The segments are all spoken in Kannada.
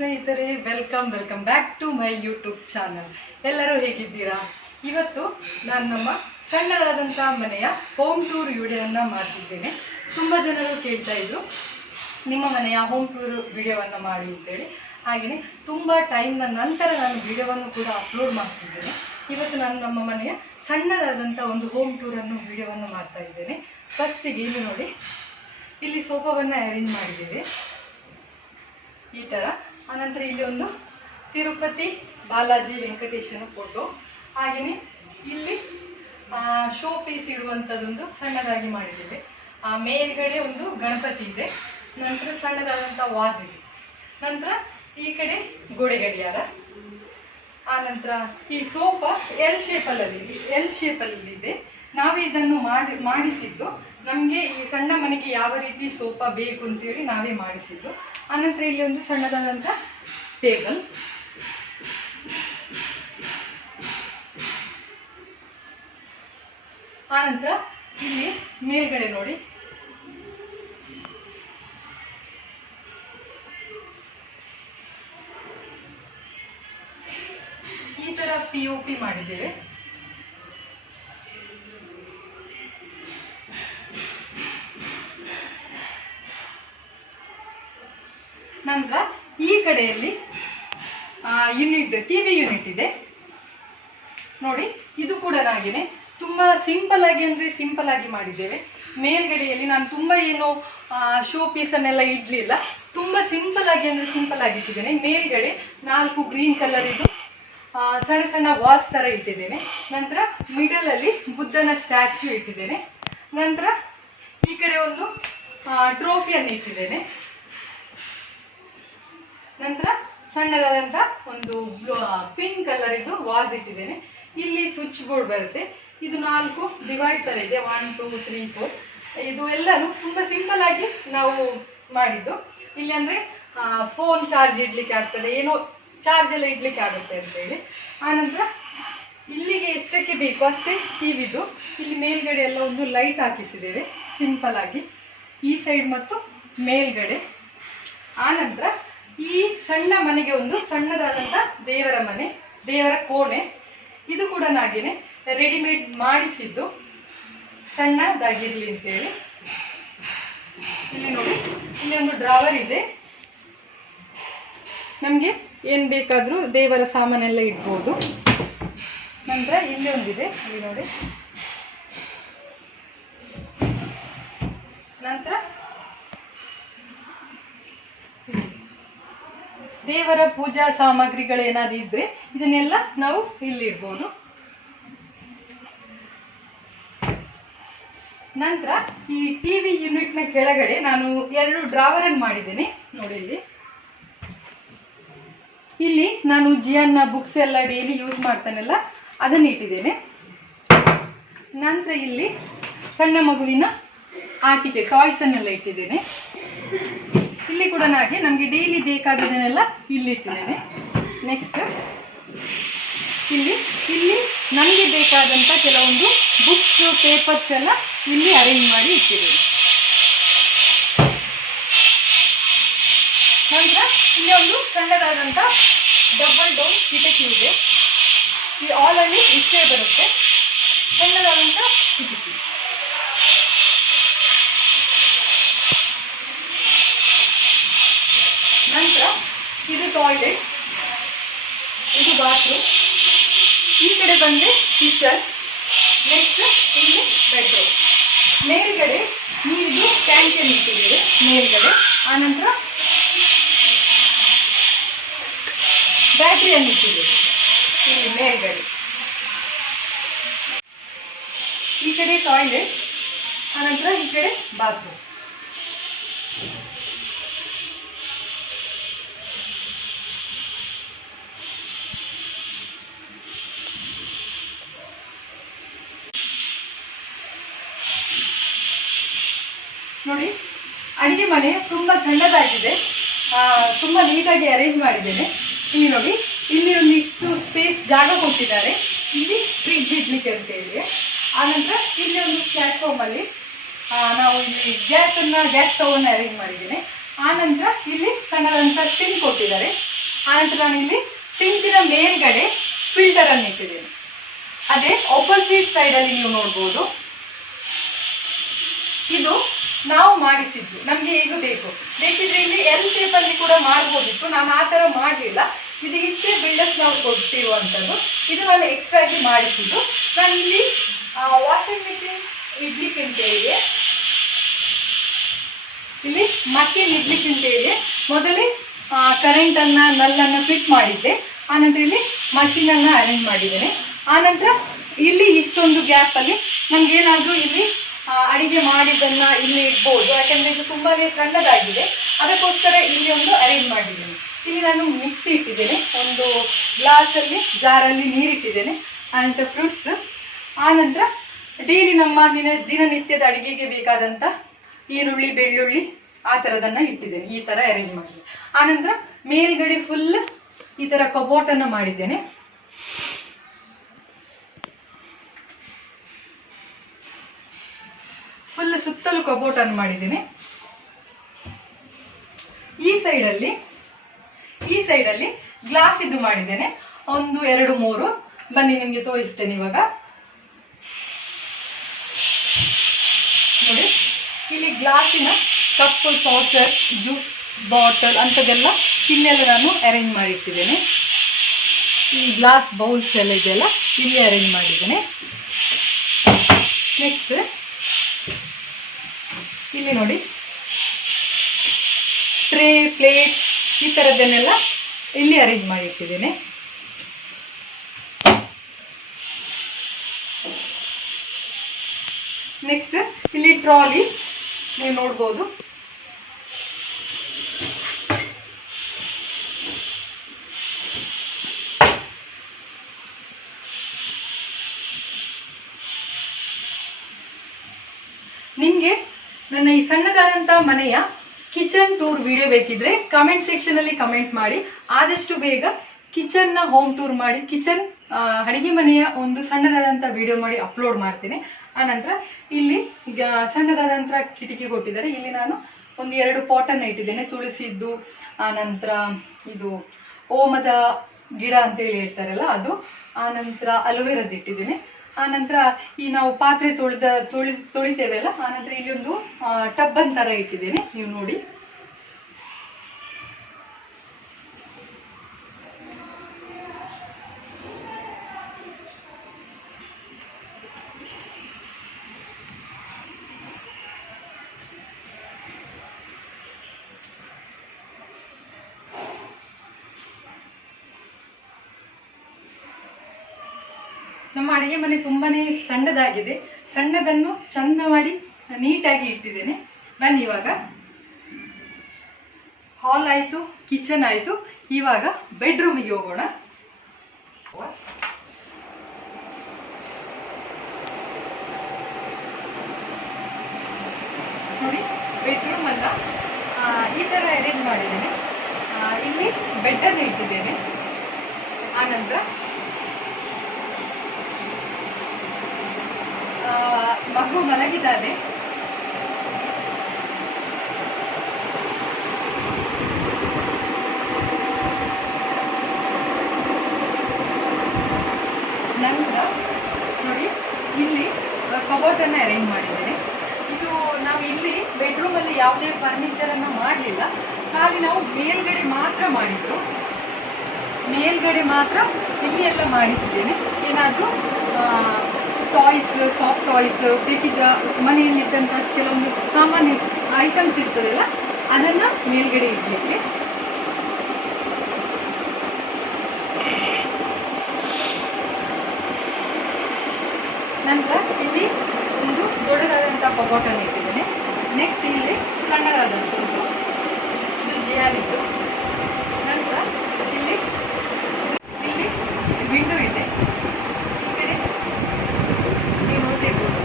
ಸ್ನೇಹಿತರೆ welcome welcome back to my YouTube channel ಎಲ್ಲರೂ ಹೇಗಿದ್ದೀರಾ? ಇವತ್ತು ನಾನು ನಮ್ಮ ಸಣ್ಣದಾದಂಥ ಮನೆಯ ಹೋಮ್ ಟೂರ್ ವಿಡಿಯೋವನ್ನು ಮಾಡ್ತಿದ್ದೇನೆ. ತುಂಬ ಜನರು ಕೇಳ್ತಾ ಇದ್ರು, ನಿಮ್ಮ ಮನೆಯ ಹೋಮ್ ಟೂರ್ ವಿಡಿಯೋವನ್ನು ಮಾಡಿ ಅಂತೇಳಿ. ಹಾಗೆಯೇ ತುಂಬ ಟೈಮ್ನ ನಂತರ ನಾನು ವಿಡಿಯೋವನ್ನು ಕೂಡ ಅಪ್ಲೋಡ್ ಮಾಡ್ತಿದ್ದೇನೆ. ಇವತ್ತು ನಾನು ನಮ್ಮ ಮನೆಯ ಸಣ್ಣದಾದಂಥ ಒಂದು ಹೋಮ್ ಟೂರನ್ನು ವಿಡಿಯೋವನ್ನು ಮಾಡ್ತಾ ಇದ್ದೇನೆ. ಫಸ್ಟಿಗೆ ಇಲ್ಲಿ ನೋಡಿ, ಇಲ್ಲಿ ಸೋಫಾವನ್ನು ಅರೇಂಜ್ ಮಾಡಿದ್ದೇವೆ. ಈ ಥರ ಆನಂತರ ಇಲ್ಲಿ ಒಂದು ತಿರುಪತಿ ಬಾಲಾಜಿ ವೆಂಕಟೇಶನ ಫೋಟೋ ಹಾಗೆಯೇ ಇಲ್ಲಿ ಶೋ ಪೀಸ್ ಇಡುವಂಥದ್ದೊಂದು ಸಣ್ಣದಾಗಿ ಮಾಡಿದ್ದೇವೆ. ಆ, ಮೇಲ್ಗಡೆ ಒಂದು ಗಣಪತಿ ಇದೆ. ನಂತರ ಸಣ್ಣದಾದಂಥ ವಾಸ್ ಇದೆ. ನಂತರ ಈ ಕಡೆ ಗೋಡೆ ಗಡಿಯಾರ. ಆ ನಂತರ ಈ ಸೋಫಾ ಎಲ್ ಶೇಪಲ್ಲಿ ಎಲ್ ಶೇಪಲ್ಲಿ ಇದೆ ನಾವೇ ಇದನ್ನು ಮಾಡಿ, ಮಾಡಿಸಿದ್ದು. ನಮಗೆ ಈ ಸಣ್ಣ ಮನೆಗೆ ಯಾವ ರೀತಿ ಸೋಫಾ ಬೇಕು ಅಂತೇಳಿ ನಾವೇ ಮಾಡಿಸಿದ್ದು. ಆನಂತರ ಇಲ್ಲಿ ಒಂದು ಸಣ್ಣದಾದಂಥ ಟೇಬಲ್. ಆನಂತರ ಇಲ್ಲಿ ಮೇಲ್ಗಡೆ ನೋಡಿ. ಈ ತರ ಪಿ ಒ ಪಿ ಮಾಡಿದ್ದೇವೆ. ನಂತರ ಈ ಕಡೆಯಲ್ಲಿ ಯೂನಿಟ್ ಟಿವಿ ಯೂನಿಟ್ ಇದೆ. ನೋಡಿ, ಇದು ಕೂಡ ಹಾಗೆಯೇ ತುಂಬ ಸಿಂಪಲ್ ಆಗಿ ಅಂದ್ರೆ ಸಿಂಪಲ್ ಆಗಿ ಮಾಡಿದ್ದೇವೆ. ಮೇಲ್ಗಡೆಯಲ್ಲಿ ನಾನು ತುಂಬ ಏನು ಶೋ ಪೀಸನ್ನೆಲ್ಲ ಇಡಲಿಲ್ಲ. ತುಂಬಾ ಸಿಂಪಲ್ ಆಗಿ ಅಂದ್ರೆ ಸಿಂಪಲ್ ಆಗಿ ಇಟ್ಟಿದ್ದೇನೆ. ಮೇಲ್ಗಡೆ ನಾಲ್ಕು ಗ್ರೀನ್ ಕಲರ್ ಇದು ಸಣ್ಣ ಸಣ್ಣ ವಾಸ್ ತರ ಇಟ್ಟಿದ್ದೇನೆ. ನಂತರ ಮಿಡಲ್ ಅಲ್ಲಿ ಬುದ್ಧನ ಸ್ಟ್ಯಾಚ್ಯೂ ಇಟ್ಟಿದ್ದೇನೆ. ನಂತರ ಈ ಕಡೆ ಒಂದು ಟ್ರೋಫಿಯನ್ನು ಇಟ್ಟಿದ್ದೇನೆ. ನಂತರ ಸಣ್ಣದಾದಂಥ ಒಂದು ಪಿಂಕ್ ಕಲರ್ ಇದ್ದು ವಾಸ್ ಇಟ್ಟಿದ್ದೇನೆ. ಇಲ್ಲಿ ಸ್ವಿಚ್ ಬೋರ್ಡ್ ಬರುತ್ತೆ. ಇದು ನಾಲ್ಕು ಡಿವೈಡ್ ತರ ಇದೆ. ಒನ್ ಟೂ ತ್ರೀ ಫೋರ್ ಇದು ಎಲ್ಲಾನು ತುಂಬಾ ಸಿಂಪಲ್ ಆಗಿ ನಾವು ಮಾಡಿದ್ದು. ಇಲ್ಲಿ ಅಂದ್ರೆ ಫೋನ್ ಚಾರ್ಜ್ ಇಡ್ಲಿಕ್ಕೆ ಆಗ್ತದೆ. ಏನೋ ಚಾರ್ಜ್ ಎಲ್ಲ ಇಡ್ಲಿಕ್ಕೆ ಆಗುತ್ತೆ ಅಂತೇಳಿ ಆನಂತರ ಇಲ್ಲಿಗೆ ಎಷ್ಟಕ್ಕೆ ಬೇಕು ಅಷ್ಟೇ ಟಿವಿದು ಇಲ್ಲಿ ಮೇಲ್ಗಡೆ ಎಲ್ಲ ಒಂದು ಲೈಟ್ ಹಾಕಿಸಿದ್ದೇವೆ. ಸಿಂಪಲ್ ಆಗಿ. ಈ ಸೈಡ್ ಮತ್ತು ಮೇಲ್ಗಡೆ. ಆನಂತರ ಈ ಸಣ್ಣ ಮನೆಗೆ ಒಂದು ಸಣ್ಣದಾದಂಥ ದೇವರ ಮನೆ, ದೇವರ ಕೋಣೆ. ಇದು ಕೂಡ ನಾಗೇನೆ ರೆಡಿಮೇಡ್ ಮಾಡಿಸಿದ್ದು. ಸಣ್ಣದಾಗಿರ್ಲಿ ಅಂತೇಳಿ. ಇಲ್ಲಿ ನೋಡಿ, ಇಲ್ಲಿ ಒಂದು ಡ್ರಾವರ್ ಇದೆ. ನಮಗೆ ಏನು ಬೇಕಾದರೂ ದೇವರ ಸಾಮಾನೆಲ್ಲ ಇಡ್ಬೋದು. ನಂತರ ಇಲ್ಲಿ ಒಂದಿದೆ ಇಲ್ಲಿ ನೋಡಿ ನಂತರ ದೇವರ ಪೂಜಾ ಸಾಮಗ್ರಿಗಳು ಏನಾದ್ರು ಇದ್ರೆ ಇದನ್ನೆಲ್ಲ ನಾವು ಇಲ್ಲಿ ಇಡ್ಬೋದು. ನಂತರ ಈ ಟಿವಿ ಯೂನಿಟ್ನ ಕೆಳಗಡೆ ನಾನು ಎರಡು ಡ್ರಾವರ್ ಅನ್ನು ಮಾಡಿದ್ದೇನೆ. ನೋಡಿ ಇಲ್ಲಿ. ಇಲ್ಲಿ ನಾನು ಜಿಯನ್ನ ಬುಕ್ಸ್ ಎಲ್ಲ ಡೈಲಿ ಯೂಸ್ ಮಾಡ್ತಾನಲ್ಲ, ಅದನ್ನ ಇಟ್ಟಿದ್ದೇನೆ. ನಂತರ ಇಲ್ಲಿ ಸಣ್ಣ ಮಗುವಿನ ಆಟಿಕೆ ಟಾಯ್ಸ್ ಅನ್ನೆಲ್ಲ ಇಟ್ಟಿದ್ದೇನೆ. ಇಲ್ಲಿ ಕೂಡ ಹಾಗೆ, ನಮಗೆ ಡೈಲಿ ಬೇಕಾದದನ್ನೆಲ್ಲ ಇಲ್ಲಿ ಇಟ್ಟಿದ್ದೇನೆ. ನೆಕ್ಸ್ಟ್ ಇಲ್ಲಿ ಇಲ್ಲಿ ನಮಗೆ ಬೇಕಾದಂಥ ಕೆಲವೊಂದು ಬುಕ್ಸ್ ಪೇಪರ್ಸ್ ಎಲ್ಲ ಇಲ್ಲಿ ಅರೇಂಜ್ ಮಾಡಿ ಇಟ್ಟಿದ್ದೇನೆ. ನಂತರ ಇಲ್ಲಿ ಒಂದು ಸಣ್ಣದಾದಂಥ ಡಬಲ್ ಡೋರ್ ಕಿಟಕಿ ಇದೆ. ಈ ಆಲಲ್ಲಿ ಇಷ್ಟೇ ಬರುತ್ತೆ. ಸಣ್ಣದಾದಂಥ ಕಿಟಕಿ ನಂತರ ಇದು ಟಾಯ್ಲೆಟ್ ಇದು ಬಾತ್ರೂಮ್ ಈ ಕಡೆ ಬಂದರೆ ಕಿಚನ್ ನೆಕ್ಸ್ಟ್ ಇಲ್ಲಿ ಬೆಡ್ರೂಮ್ ಮೇಲ್ಗಡೆ ನೀರಿದು ಕ್ಯಾಂಟೀನ್ ಇಟ್ಟಿದ್ದೇವೆ ಮೇಲ್ಗಡೆ ಆನಂತರ ಬ್ಯಾಟ್ರಿಯನ್ನು ಇಟ್ಟಿದ್ದೇವೆ ಇಲ್ಲಿ ಮೇಲ್ಗಡೆ ಈ ಕಡೆ ಟಾಯ್ಲೆಟ್ ಆನಂತರ ಈ ಕಡೆ ಬಾತ್ರೂಮ್ ನೋಡಿ ಅಡಿಗೆ ಮನೆ ತುಂಬ ಸಣ್ಣದಾಗಿದೆ. ತುಂಬ ನೀಟಾಗಿ ಅರೇಂಜ್ ಮಾಡಿದ್ದೇನೆ. ಇಲ್ಲಿ ನೋಡಿ, ಇಲ್ಲಿ ಒಂದಿಷ್ಟು ಸ್ಪೇಸ್ ಜಾಗ ಕೊಟ್ಟಿದ್ದಾರೆ. ಇಲ್ಲಿ ಫ್ರಿಡ್ಜ್ ಇಡ್ಲಿಕ್ಕೆ ಅಂತ ಹೇಳಿ ಆನಂತರ ಇಲ್ಲಿ ಒಂದು ಪ್ಲಾಟ್ಫಾರ್ಮ್ ಅಲ್ಲಿ ನಾವು ಇಲ್ಲಿ ಗ್ಯಾಸ್ ಅನ್ನ ಗ್ಯಾಸ್ ಸ್ಟವ್ ಅರೇಂಜ್ ಮಾಡಿದ್ದೇನೆ. ಆನಂತರ ಇಲ್ಲಿ ಸಣ್ಣದಂತ ಸಿಂಕ್ ಕೊಟ್ಟಿದ್ದಾರೆ. ಆನಂತರ ನಾನು ಇಲ್ಲಿ ಸಿಂಕಿನ ಮೇಲ್ಗಡೆ ಫಿಲ್ಟರ್ ಅನ್ನು ಇಟ್ಟಿದ್ದೇನೆ. ಅದೇ ಆಪೋಸಿಟ್ ಸೈಡ್ ಅಲ್ಲಿ ನೀವು ನೋಡ್ಬೋದು. ಇದು ನಾವು ಮಾಡಿಸಿದ್ದು ನಮಗೆ ಇದು ಬೇಕು. ಬೇಕಿದ್ರೆ ಇಲ್ಲಿ ಎಲ್ ಶೇಪಲ್ಲಿ ಕೂಡ ಮಾಡ್ಬೋದಿತ್ತು. ನಾನು ಆ ತರ ಮಾಡಲಿಲ್ಲ. ಇದು ಇಷ್ಟೇ ಬಿಲ್ಡರ್ಸ್ ನಾವು ಕೊಡ್ತಿರುವಂಥದ್ದು. ಇದು ನಾನು ಎಕ್ಸ್ಟ್ರಾ ಆಗಿ ಮಾಡಿಸಿದ್ದು ನಾನು ಇಲ್ಲಿ ವಾಷಿಂಗ್ ಮಿಷಿನ್ ಇಡ್ಲಿಕ್ಕೆ ಇದೆ ಇಲ್ಲಿ ಮಷಿನ್ ಇಡ್ಲಿಕ್ಕೆ ಇದೆ ಮೊದಲೇ ಕರೆಂಟ್ ನಲ್ಲನ್ನು ಫಿಟ್ ಮಾಡಿದ್ದೆ. ಆನಂತರ ಇಲ್ಲಿ ಮಷೀನನ್ನು ಅರೇಂಜ್ ಮಾಡಿದ್ದೇನೆ. ಆನಂತರ ಇಲ್ಲಿ ಇಷ್ಟೊಂದು ಗ್ಯಾಪ್ ಅಲ್ಲಿ ನಮ್ಗೆ ಏನಾದ್ರೂ ಇಲ್ಲಿ ಅಡಿಗೆ ಮಾಡಿದ್ದನ್ನ ಇಲ್ಲಿ ಇಡ್ಬೋದು. ಯಾಕಂದ್ರೆ ಇದು ತುಂಬಾನೇ ಸಣ್ಣದಾಗಿದೆ. ಅದಕ್ಕೋಸ್ಕರ ಇಲ್ಲಿ ಒಂದು ಅರೇಂಜ್ ಮಾಡಿದ್ದೀನಿ. ಇಲ್ಲಿ ನಾನು ಮಿಕ್ಸಿ ಇಟ್ಟಿದ್ದೇನೆ. ಒಂದು ಗ್ಲಾಸ್ ಅಲ್ಲಿ ಜಾರಲ್ಲಿ ನೀರಿಟ್ಟಿದ್ದೇನೆ. ಆನಂತರ ಫ್ರೂಟ್ಸ್ ಆನಂತರ ಡೈಲಿ ನಮ್ಮ ದಿನ, ದಿನನಿತ್ಯದ ಅಡಿಗೆಗೆ ಬೇಕಾದಂತ ಈರುಳ್ಳಿ, ಬೆಳ್ಳುಳ್ಳಿ ಆ ತರದನ್ನ ಇಟ್ಟಿದ್ದೇನೆ. ಈ ತರ ಅರೇಂಜ್ ಮಾಡಿದೆ ಆನಂತರ ಮೇಲ್ಗಡೆ ಫುಲ್ ಈ ತರ ಕಬೋಟನ್ನು ಮಾಡಿದ್ದೇನೆ. ಫುಲ್ ಸುತ್ತಲೂ ಕಬೋಟ್ ಅನ್ನು ಮಾಡಿದ್ದೇನೆ. ಈ ಸೈಡ್ ಅಲ್ಲಿ ಈ ಸೈಡ್ ಅಲ್ಲಿ ಗ್ಲಾಸ್ ಇದು ಮಾಡಿದ್ದೇನೆ. ಒಂದು, ಎರಡು, ಮೂರು. ಬನ್ನಿ, ನಿಮ್ಗೆ ತೋರಿಸ್ತೇನೆ ಇವಾಗ. ನೋಡಿ, ಇಲ್ಲಿ ಗ್ಲಾಸಿನ ಕಪ್ಪು ಸಾಸರ್ ಜ್ಯೂಸ್ ಬಾಟಲ್ ಅಂಥದ್ದೆಲ್ಲ ಇಲ್ಲೆಲ್ಲ ನಾನು ಅರೇಂಜ್ ಮಾಡಿಟ್ಟಿದ್ದೇನೆ. ಈ ಗ್ಲಾಸ್ ಬೌಲ್ಸ್ ಎಲ್ಲ ಇದೆಲ್ಲ ಇಲ್ಲಿ ಅರೇಂಜ್ ಮಾಡಿದ್ದೇನೆ. ನೆಕ್ಸ್ಟ್ ಇಲ್ಲಿ ನೋಡಿ. ಟ್ರೇ ಪ್ಲೇಟ್ ಈ ಥರದ್ದನ್ನೆಲ್ಲ ಇಲ್ಲಿ ಅರೇಂಜ್ ಮಾಡಿಟ್ಟಿದ್ದೇನೆ. ನೆಕ್ಸ್ಟ್ ಇಲ್ಲಿ ಟ್ರಾಲಿ ನೀವು ನೋಡ್ಬೋದು. ನಿಮ್ಗೆ ನನ್ನ ಈ ಸಣ್ಣದಾದಂಥ ಮನೆಯ ಕಿಚನ್ ಟೂರ್ ವಿಡಿಯೋ ಬೇಕಿದ್ರೆ ಕಮೆಂಟ್ ಸೆಕ್ಷನ್ ಅಲ್ಲಿ ಕಮೆಂಟ್ ಮಾಡಿ. ಆದಷ್ಟು ಬೇಗ ಕಿಚನ್ನ ಹೋಮ್ ಟೂರ್ ಮಾಡಿ, ಕಿಚನ್ ಅಡಿಗೆ ಮನೆಯ ಒಂದು ಸಣ್ಣದಾದಂಥ ವಿಡಿಯೋ ಮಾಡಿ ಅಪ್ಲೋಡ್ ಮಾಡ್ತೀನಿ. ಆನಂತರ ಇಲ್ಲಿ ಈಗ ಸಣ್ಣದಾದಂತ ಕಿಟಕಿ ಕೊಟ್ಟಿದ್ದಾರೆ. ಇಲ್ಲಿ ನಾನು ಒಂದು ಎರಡು ಪಾಟನ್ನು ಇಟ್ಟಿದ್ದೇನೆ. ತುಳಸಿದ್ದು ಆನಂತರ ಇದು ಓಮದ ಗಿಡ ಅಂತ ಹೇಳಿ ಹೇಳ್ತಾರಲ್ಲ ಅದು. ಆನಂತರ ಅಲೋವೆರಾದ ಇಟ್ಟಿದ್ದೇನೆ. ಆನಂತರ ಈ ನಾವು ಪಾತ್ರೆ ತೊಳೆದ ತೊಳಿ ತೊಳಿತೇವಲ್ಲ, ಆನಂತರ ಇಲ್ಲಿ ಒಂದು ಟಬ್ ಅಂತರ ಇಟ್ಟಿದ್ದೇನೆ. ನೀವು ನೋಡಿ. ಅಡಿಗೆ ಮನೆ ತುಂಬಾನೇ ಸಣ್ಣದಾಗಿದೆ. ಸಣ್ಣದನ್ನು ಚಂದ ಮಾಡಿ ನೀಟಾಗಿ ಇಟ್ಟಿದ್ದೇನೆ. ಬನ್ನಿ ಇವಾಗ. ಹಾಲ್ ಆಯ್ತು, ಕಿಚನ್ ಆಯ್ತು. ಇವಾಗ ಬೆಡ್ರೂಮಿಗೆ ಹೋಗೋಣ. ನೋಡಿ, ಬೆಡ್ರೂಮ್ ಅಲ್ಲ. ಈ ತರ ಅರೇಂಜ್ ಮಾಡಿದ್ದೇನೆ. ಇಲ್ಲಿ ಬೆಡ್ ಅನ್ನು ಇಟ್ಟಿದ್ದೇನೆ ಆನಂತರ ಮಗು ಮಲಗಿದ್ದಾರೆ ನಂತರ ನೋಡಿ, ಇಲ್ಲಿ ಕಬೋರ್ಡ್ ಅನ್ನ ಅರೇಂಜ್ ಮಾಡಿದ್ದೇನೆ. ಇದು ನಾವು ಇಲ್ಲಿ ಬೆಡ್ರೂಮ್ ಅಲ್ಲಿ ಯಾವುದೇ ಫರ್ನಿಚರ್ ಅನ್ನ ಮಾಡಲಿಲ್ಲ. ಖಾಲಿ ನಾವು ಮೇಲ್ಗಡೆ ಮಾತ್ರ ಮಾಡಿದ್ದು. ಮೇಲ್ಗಡೆ ಮಾತ್ರ ಇಲ್ಲಿ ಎಲ್ಲ ಮಾಡಿಸಿದ್ದೇನೆ. ಏನಾದರೂ ಟಾಯ್ಸ್ ಸಾಫ್ಟ್ ಟಾಯ್ಸ್ ಬೇಕಿದ್ದ ಮನೆಯಲ್ಲಿದ್ದಂಥ ಕೆಲವೊಂದು ಸಾಮಾನ್ಯ ಐಟಮ್ಸ್ ಇರ್ತದಲ್ಲ, ಅದನ್ನ ಮೇಲ್ಗಡೆ ಇಡ್ಲಿಕ್ಕೆ. ನಂತರ ಇಲ್ಲಿ ಒಂದು ದೊಡ್ಡದಾದಂಥ ಬಾಟಲ್ ಇಟ್ಟಿದ್ದೇನೆ. ನೆಕ್ಸ್ಟ್ ಇಲ್ಲಿ ಸಣ್ಣದಾದಂಥದ್ದು ಇದು ಜಿಯಾನಿದ್ದು ನಂತರ ಇಲ್ಲಿ ಇಲ್ಲಿ ವಿಂಡೋ ಇದೆ ಈ ಕಡೆ ನೀವು ನೋಡ್ತಿರ್ಬೋದು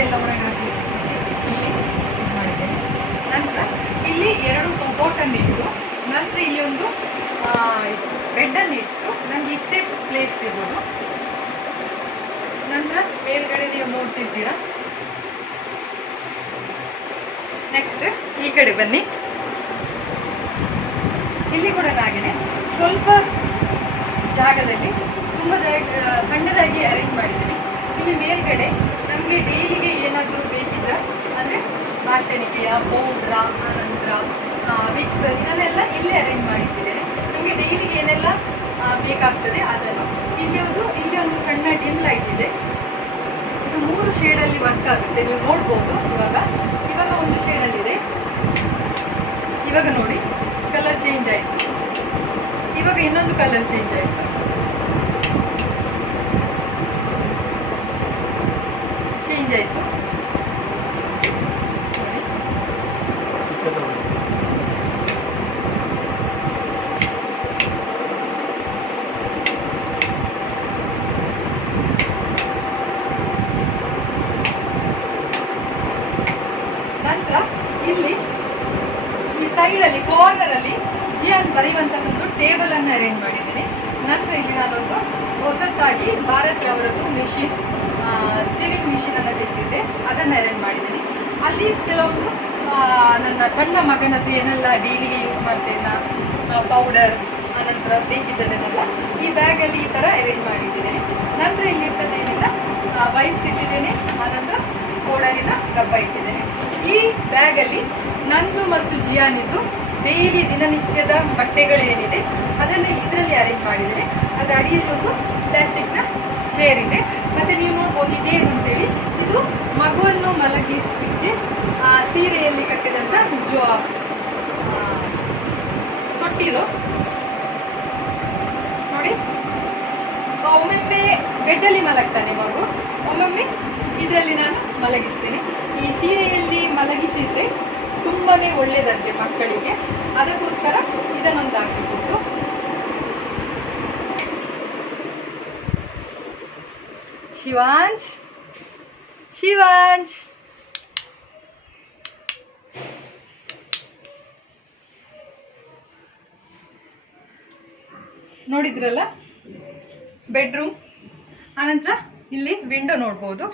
ಎಲ್ಲ ಹೊರಗೆ ಹಾಕಿ ಇಲ್ಲಿ ಇದು ಮಾಡಿದ್ದೇನೆ ನಂತರ ಇಲ್ಲಿ ಎರಡು ಕಂಪೌಂಡನ್ನು ಇಟ್ಟು, ನಂತರ ಇಲ್ಲಿ ಒಂದು ಬೆಡ್ಡನ್ನು ಇಟ್ಟು ನನಗೆ ಇಷ್ಟೇ ಪ್ಲೇಸ್ ಇರ್ಬೋದು. ನಂತರ ಮೇಲ್ಗಡೆ ನೀವು ನೋಡ್ತಿದ್ದೀರಾ ನೆಕ್ಸ್ಟ್ ಈ ಕಡೆ ಬನ್ನಿ. ಇಲ್ಲಿ ಕೂಡ ಹಾಗೇನೆ. ಸ್ವಲ್ಪ ಜಾಗದಲ್ಲಿ ತುಂಬ ಸಣ್ಣದಾಗಿ ಅರೇಂಜ್ ಮಾಡಿದ್ದೀನಿ. ಇಲ್ಲಿ ಮೇಲ್ಗಡೆ ನಮಗೆ ಡೈಲಿಗೆ ಏನಾದರೂ ಬೇಕಿದ್ರೆ, ಅಂದರೆ ಆಚರಣಿಕೆಯ ಪೌಡ್ರ ಆನಂತರ ಮಿಕ್ಸ್ ಇದನ್ನೆಲ್ಲ ಇಲ್ಲೇ ಅರೇಂಜ್ ಮಾಡಿಟ್ಟಿದ್ದೇನೆ. ನಿಮಗೆ ಡೈಲಿಗೆ ಏನೆಲ್ಲ ಬೇಕಾಗ್ತದೆ ಅದನ್ನು. ಇಲ್ಲಿ ಒಂದು ಇಲ್ಲಿ ಒಂದು ಸಣ್ಣ ಡಿಮ್ ಲೈಟ್ ಇದೆ. ಇದು ಮೂರು ಶೇಡಲ್ಲಿ ವರ್ಕ್ ಆಗುತ್ತೆ. ನೀವು ನೋಡ್ಬೋದು ಇವಾಗ. ಇವಾಗ ಒಂದು ಶೇಡಲ್ಲಿದೆ ಇವಾಗ ನೋಡಿ ಕಲರ್ ಚೇಂಜ್ ಆಯಿತು. ಇವಾಗ ಇನ್ನೊಂದು ಕಲರ್ ಚೇಂಜ್ ಆಯಿತು. ನಂತರ ಇಲ್ಲಿ ಈ ಸೈಡ್ ಅಲ್ಲಿ ಕಾರ್ನರ್ ಅಲ್ಲಿ ಜಿಯಾನ್ ಒಂದು ಟೇಬಲ್ ಅನ್ನು ಅರೇಂಜ್ ಮಾಡಿದ್ದೀನಿ. ನಂತರ ಇಲ್ಲಿ ನಾನೊಂದು ಹೊಸತಾಗಿ ಭಾರತ್ ಅವರದ್ದು ಮಿಷಿನ್ ಸೀವಿಂಗ್ ಮಿಷಿನ್ ಅನ್ನು ತೆಗೆದಿದ್ದೆ ಅದನ್ನು ಅರೇಂಜ್ ಮಾಡಿದ್ದೇನೆ ಅಲ್ಲಿ ಕೆಲವೊಂದು ನನ್ನ ಸಣ್ಣ ಮಗನದ್ದು ಏನೆಲ್ಲ ಡೀಲಿಗೆ ಯೂಸ್ ಮಾಡ್ತೇನೆ ಪೌಡರ್ ಆನಂತರ ಬೇಕಿದ್ದದನ್ನೆಲ್ಲ ಈ ಬ್ಯಾಗಲ್ಲಿ ಈ ಥರ ಅರೇಂಜ್ ಮಾಡಿದ್ದೇನೆ. ನಂತರ ಇಲ್ಲಿ ಇರ್ತದೇನಿಲ್ಲ ವೈಪ್ಸ್ ಇಟ್ಟಿದ್ದೇನೆ ಆನಂತರ ಪೌಡರಿನ ಡಬ್ಬ ಇಟ್ಟಿದ್ದೇನೆ. ಈ ಬ್ಯಾಗಲ್ಲಿ ನಂದು ಮತ್ತು ಜಿಯಾನಿದ್ದು ಡೈಲಿ ದಿನನಿತ್ಯದ ಬಟ್ಟೆಗಳೇನಿದೆ, ಅದನ್ನು ಇದರಲ್ಲಿ ಅರೇಂಜ್ ಮಾಡಿದ್ದೇನೆ. ಅದರ ಅಡಿಯಲ್ಲಿ ಒಂದು ಪ್ಲಾಸ್ಟಿಕ್ನ ಚೇರ್ ಇದೆ. ಮತ್ತೆ ನೀವು ನೋಡ್ಬೋದು ಇದೇನು ಅಂತೇಳಿ. ಇದು ಮಗುವನ್ನು ಮಲಗಿಸಲಿಕ್ಕೆ ಆ, ಸೀರೆಯಲ್ಲಿ ಕಟ್ಟಿದಂತ ತೊಟ್ಟಿಲು. ನೋಡಿ. ಒಮ್ಮೊಮ್ಮೆ ಬೆಡ್ಡಲ್ಲಿ ಮಲಗ್ತಾನೆ ಮಗು. ಒಮ್ಮೊಮ್ಮೆ ಇದರಲ್ಲಿ ನಾನು ಮಲಗಿಸ್ತೇನೆ. ಈ ಸೀರೆಯಲ್ಲಿ ಮಲಗಿಸಿದ್ರೆ ತುಂಬಾನೇ ಒಳ್ಳೇದಂತೆ ಮಕ್ಕಳಿಗೆ. ಅದಕ್ಕೋಸ್ಕರ ಇದನ್ನೊಂದು ಹಾಕಿಸಿದ್ದು ಶಿವಾಂಶ್? ಶಿವಾಂಶ್? ನೋಡಿದ್ರಲ್ಲ? ಬೆಡ್ರೂಮ್ ಆನಂತರ ಇಲ್ಲಿ ವಿಂಡೋ ನೋಡ್ಬೋದು.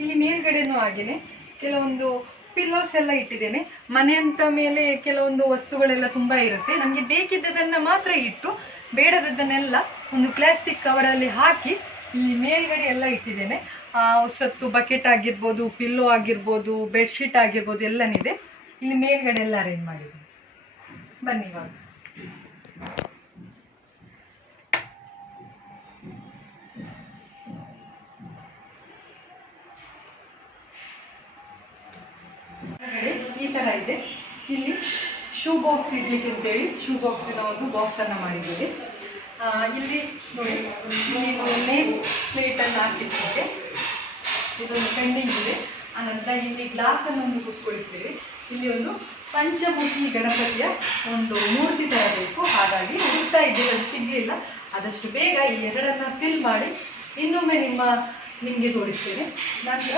ಇಲ್ಲಿ ಮೇಲ್ಗಡೆನೂ ಹಾಗೇನೆ. ಕೆಲವೊಂದು ಪಿಲ್ಲೋಸ್ ಎಲ್ಲ ಇಟ್ಟಿದ್ದೇನೆ. ಮನೆ ಅಂತ ಮೇಲೆ ಕೆಲವೊಂದು ವಸ್ತುಗಳೆಲ್ಲ ತುಂಬಾ ಇರುತ್ತೆ. ನಮಗೆ ಬೇಕಿದ್ದದನ್ನು ಮಾತ್ರ ಇಟ್ಟು, ಬೇಡದದ್ದನ್ನೆಲ್ಲ ಒಂದು ಪ್ಲಾಸ್ಟಿಕ್ ಕವರಲ್ಲಿ ಹಾಕಿ ಈ ಮೇಲ್ಗಡೆ ಎಲ್ಲ ಇಟ್ಟಿದ್ದೇನೆ. ಆ, ಹೊಸತ್ತು ಬಕೆಟ್ ಆಗಿರ್ಬೋದು ಪಿಲ್ಲೋ ಆಗಿರ್ಬೋದು ಬೆಡ್ಶೀಟ್ ಆಗಿರ್ಬೋದು ಎಲ್ಲನಿದೆ ಇಲ್ಲಿ ಮೇಲ್ಗಡೆ ಎಲ್ಲ ಅರೇಂಜ್ ಮಾಡಿದ್ದೀನಿ. ಬನ್ನಿ ಇವಾಗ. ತರ ಇದೆ. ಇಲ್ಲಿ ಶೂ ಬಾಕ್ಸ್ ಇಡ್ಲಿಕ್ಕೆ ಅಂತೇಳಿ ಶೂ ಬಾಕ್ಸಿನ ಒಂದು ಬಾಕ್ಸ್ ಅನ್ನ ಮಾಡಿದ್ದೀವಿ. ಇಲ್ಲಿ ನೋಡಿ ಪ್ಲೇಟ್ ಅನ್ನು ಹಾಕಿಸ್ತೇವೆ ಇದೊಂದು ಪೆಂಡಿಂಗ್ ಇದೆ. ಆನಂತರ ಇಲ್ಲಿ ಗ್ಲಾಸ್ ಅನ್ನು ಒಂದು ಕುತ್ಕೊಳಿಸ್ತೇವೆ ಇಲ್ಲಿ ಒಂದು ಪಂಚಮುಖಿ ಗಣಪತಿಯ ಒಂದು ಮೂರ್ತಿ ತರಬೇಕು ಹಾಗಾಗಿ ಹುಡುಕ್ತಾ ಇದ್ದೀವಿ, ಅದು ಸಿಗ್ಲಿಲ್ಲ. ಆದಷ್ಟು ಬೇಗ ಈ ಎರಡನ್ನ ಫಿಲ್ ಮಾಡಿ ಇನ್ನೊಮ್ಮೆ ನಿಮ್ಮ, ನಿಮಗೆ ತೋರಿಸ್ತೇನೆ. ನಂತರ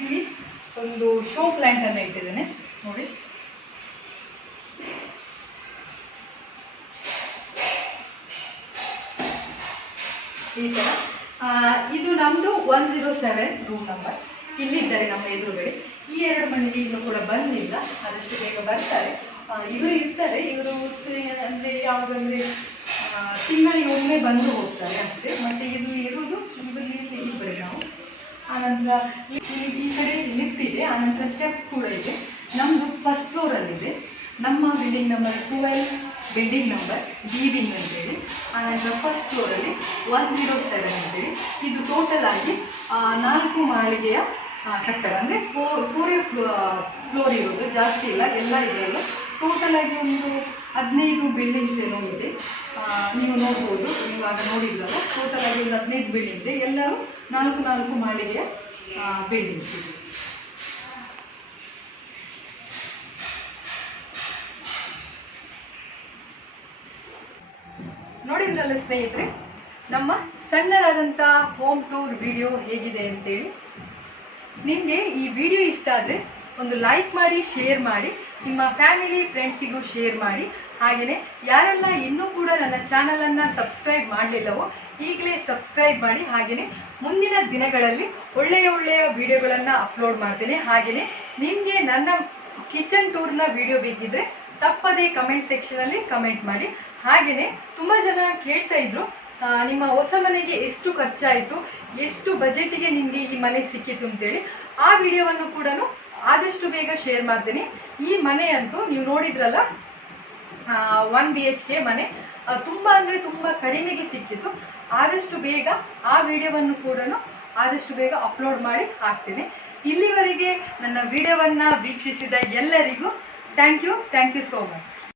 ಇಲ್ಲಿ ಒಂದು ಶೋ ಪ್ಲಾಂಟ್ ಅನ್ನ ಇಟ್ಟಿದ್ದೇನೆ. ನೋಡಿ. ಈ ಥರ ಇದು ನಮ್ದು one zero seven room number ಇಲ್ಲಿದ್ದಾರೆ ನಮ್ಮ ಎದುರುಗಡೆ. ಈ ಎರಡು ಮನೆಗೆ ಇನ್ನೂ ಕೂಡ ಬಂದಿಲ್ಲ. ಅದಷ್ಟು ಬೇಗ ಬರ್ತಾರೆ. ಇವರು ಇರ್ತಾರೆ. ಇವರು ಅಂದ್ರೆ ಯಾವಾಗಂದ್ರೆ ಆ, ತಿಂಗಳಿಗೆ ಒಮ್ಮೆ ಬಂದು ಹೋಗ್ತಾರೆ ಅಷ್ಟೇ. ಮತ್ತೆ ಇದು ಇರುವುದು ಇಲ್ಲಿ ಇಬ್ಬರೇ ನಾವು. ಆನಂತರ ಈ ಕಡೆ ಲಿಫ್ಟ್ ಇದೆ, ಆನಂತರ ಸ್ಟೆಪ್ ಕೂಡ ಇದೆ. ನಮ್ಮದು ಫಸ್ಟ್ ಫ್ಲೋರಲ್ಲಿದೆ ನಮ್ಮ building number twelve building number B wing ಅಂತೇಳಿ ಆನಂತರ ಫಸ್ಟ್ ಫ್ಲೋರಲ್ಲಿ ಒನ್ ಜೀರೋ ಸೆವೆನ್ ಅಂತೇಳಿ ಇದು. ಟೋಟಲ್ ಆಗಿ ನಾಲ್ಕು ಮಾಳಿಗೆಯ ಕಟ್ಟಡ. ಅಂದರೆ ಫೋರ್ ಫೋರ್ ಫ್ಲೋರ್ ಇರೋದು. ಜಾಸ್ತಿ ಇಲ್ಲ, ಎಲ್ಲ ಇದೆಯಲ್ಲ ಟೋಟಲ್ ಆಗಿ ಒಂದು ಹದಿನೈದು ಬಿಲ್ಡಿಂಗ್ಸ್ ಏನೋ ಇದೆ. ನೀವು ನೋಡ್ಬೋದು. ಇವಾಗ ನೋಡಿದ್ರಲ್ಲ ಟೋಟಲ್ ಆಗಿ ಒಂದು ಹದಿನೈದು ಬಿಲ್ಡಿಂಗ್ ಇದೆ. ಎಲ್ಲರೂ ನಾಲ್ಕು ನಾಲ್ಕು ಮಾಳಿಗೆಯ ಬಿಲ್ಡಿಂಗ್ಸ್ ಇದೆ ನೋಡಿದ್ರಲ್ಲ ಸ್ನೇಹಿತರೆ, ನಮ್ಮ ಸಣ್ಣದಾದಂಥ ಹೋಮ್ ಟೂರ್ ವಿಡಿಯೋ ಹೇಗಿದೆ ಅಂತೇಳಿ. ನಿಮಗೆ ಈ ವಿಡಿಯೋ ಇಷ್ಟ ಆದರೆ ಒಂದು ಲೈಕ್ ಮಾಡಿ ಶೇರ್ ಮಾಡಿ, ನಿಮ್ಮ ಫ್ಯಾಮಿಲಿ ಫ್ರೆಂಡ್ಸಿಗೂ ಶೇರ್ ಮಾಡಿ. ಹಾಗೆಯೇ ಯಾರೆಲ್ಲ ಇನ್ನೂ ಕೂಡ ನನ್ನ ಚಾನಲನ್ನು ಸಬ್ಸ್ಕ್ರೈಬ್ ಮಾಡಲಿಲ್ಲವೋ ಈಗಲೇ ಸಬ್ಸ್ಕ್ರೈಬ್ ಮಾಡಿ ಹಾಗೆಯೇ ಮುಂದಿನ ದಿನಗಳಲ್ಲಿ ಒಳ್ಳೆಯ ಒಳ್ಳೆಯ ವಿಡಿಯೋಗಳನ್ನು ಅಪ್ಲೋಡ್ ಮಾಡ್ತೇನೆ. ಹಾಗೆಯೇ ನಿಮಗೆ ನನ್ನ ಕಿಚನ್ ಟೂರ್ನ ವಿಡಿಯೋ ಬೇಕಿದ್ರೆ ತಪ್ಪದೇ ಕಮೆಂಟ್ ಸೆಕ್ಷನಲ್ಲಿ ಕಮೆಂಟ್ ಮಾಡಿ. ಹಾಗೆಯೇ ತುಂಬ ಜನ ಕೇಳ್ತಾ ಇದ್ರು ನಿಮ್ಮ ಹೊಸ ಮನೆಗೆ ಎಷ್ಟು ಖರ್ಚಾಯಿತು, ಎಷ್ಟು ಬಜೆಟಿಗೆ ನಿಮಗೆ ಈ ಮನೆ ಸಿಕ್ಕಿತು ಅಂತೇಳಿ. ಆ ವಿಡಿಯೋವನ್ನು ಕೂಡ ಆದಷ್ಟು ಬೇಗ ಶೇರ್ ಮಾಡ್ತೀನಿ. ಈ ಮನೆ ಅಂತೂ ನೀವು ನೋಡಿದ್ರಲ್ಲ ಒನ್ ಬಿ ಎಚ್ ಕೆ ಮನೆ ತುಂಬ ಅಂದರೆ ತುಂಬ ಕಡಿಮೆಗೆ ಸಿಕ್ಕಿತು. ಆದಷ್ಟು ಬೇಗ ಆ ವಿಡಿಯೋವನ್ನು ಕೂಡ ಆದಷ್ಟು ಬೇಗ ಅಪ್ಲೋಡ್ ಮಾಡಿ ಹಾಕ್ತೇನೆ. ಇಲ್ಲಿವರೆಗೆ ನನ್ನ ವಿಡಿಯೋವನ್ನು ವೀಕ್ಷಿಸಿದ ಎಲ್ಲರಿಗೂ thank you thank you so much